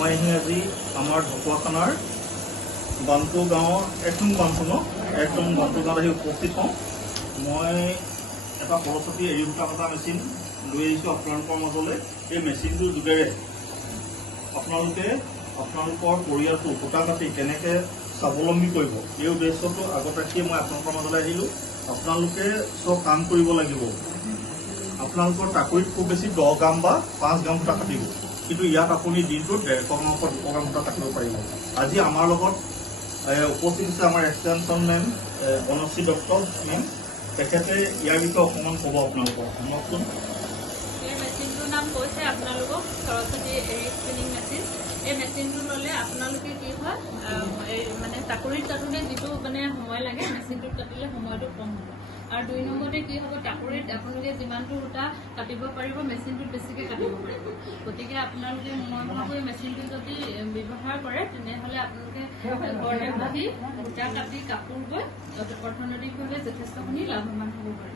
মই আজি আমাৰ ঢকুৱাখানাৰ বানটো গাঁৱৰ একদম বানটো গাঁৱত আহি উপস্থিত হওঁ। মই এটা সৰস্বতী এৰী সূতা কটা মেচিন লৈ আহিছোঁ আপোনালোকৰ মাজলৈ। এই মেচিনটোৰ যোগেৰে আপোনালোকে আপোনালোকৰ পৰিয়ালটো সূতা কাটি কেনেকৈ স্বাৱলম্বী কৰিব এই উদ্দেশ্যটো আগত ৰাখিয়ে মই আপোনালোকৰ মাজলৈ আহিলোঁ। আপোনালোকে চব কাম কৰিব লাগিব। আপোনালোকৰ টাকুৰিত খুব বেছি 10 গ্ৰাম বা 5 গ্ৰাম সূতা কাটিব, কিন্তু ইয়াত আপুনি দিনটোত 150 গ্ৰামৰ পৰা 200 গ্ৰাম সূতা কাটিব পাৰিব। আজি আমাৰ লগত উপস্থিত আছে আমাৰ extension ma'am Banashree Dutta ma'am. তেখেতে ইয়াৰ বিষয়ে অকণমান ক'ব আপোনালোকক। শুনকচোন। এই মেচিনটোৰ নাম কৈছে আপোনালোকক সৰস্বতী এৰী স্পিনিং মেচিন। এই মেচিনটো ল'লে আপোনালোকে কি হয় মানে টাকুৰিত কাটোতে যিটো মানে সময় লাগে মেচিনটোত কাটিলে সময়টো কম হ'ব। আৰু 2 নম্বৰতে কি হ'ব, টাকুৰিত আপোনালোকে যিমানটো সূতা কাটিব পাৰিব মেচিনটোত বেছিকৈ কাটিব পাৰিব। গতিকে আপোনালোকে মই ভাবোঁ মেচিনটো যদি ব্যৱহাৰ কৰে তেনেহ'লে আপোনালোকে ঘৰতে বহি সূতা কাটি কাপোৰ বৈ অৰ্থনৈতিকভাৱে যথেষ্টখিনি লাভৱান হ'ব পাৰে।